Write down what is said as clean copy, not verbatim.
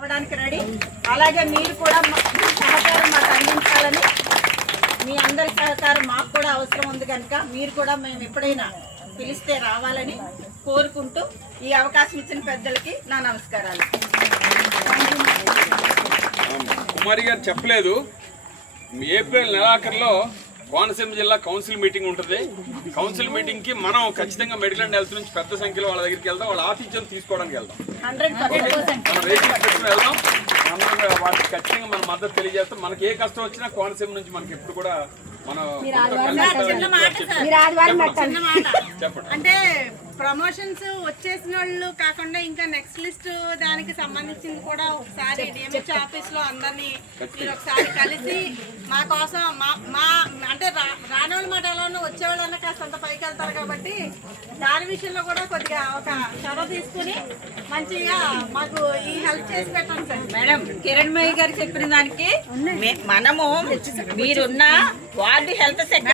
అవడానికి రెడీ. అలాగే మీరు కూడా సహకారం మాకు అందించాలని, మీ అందరి సహకారం మాకు కూడా అవసరం ఉంది కనుక మీరు కూడా మేము ఎప్పుడైనా పిలిస్తే రావాలని కోరుకుంటూ ఈ అవకాశం ఇచ్చిన పెద్దలకి నా నమస్కారాలు. కుమారి గారు చెప్పలేదు, ఏప్రిల్ నెలాఖరులో కోనసీమ జిల్లా కౌన్సిల్ మీటింగ్ ఉంటుంది. కౌన్సిల్ మీటింగ్ కి మనం ఖచ్చితంగా మెడికల్ అండ్ హెల్త్ నుంచి పెద్ద సంఖ్యలో వాళ్ళ దగ్గరికి వెళ్దాం, వాళ్ళ ఆతిథ్యం తీసుకోవడానికి వెళ్దాం. 100% మనం వెహికల్స్ పెట్టుకుని వెళ్దాం, అందరం వాటికి ఖచ్చితంగా మన మద్దతు తెలియజేస్తాం. మనకి ఏ కష్టం వచ్చినా కోనసీమ నుంచి మనకి ఎప్పుడు కూడా మనం చెప్పండి. అంటే ప్రమోషన్స్ వచ్చేసిన వాళ్ళు కాకుండా ఇంకా నెక్స్ట్ లిస్ట్ దానికి సంబంధించింది కూడా ఒకసారి డిఎంహెచ్ ఆఫీస్ లో అందరినీ మీరు ఒకసారి కలిసి మా కోసం మా అంటే రానోళ్ళ మాటలోనూ వచ్చేవాళ్ళన్నా కాస్త అంత పైకి వెళ్తారు కాబట్టి దాని విషయంలో కూడా కొద్దిగా ఒక చొరవ తీసుకుని మంచిగా మాకు ఈ హెల్ప్ చేసి పెట్టండి సార్. మేడం, కిరణ్మయ్య గారు చెప్పిన దానికి మనము మీరున్న వార్డు హెల్త్ సెక్రటరీ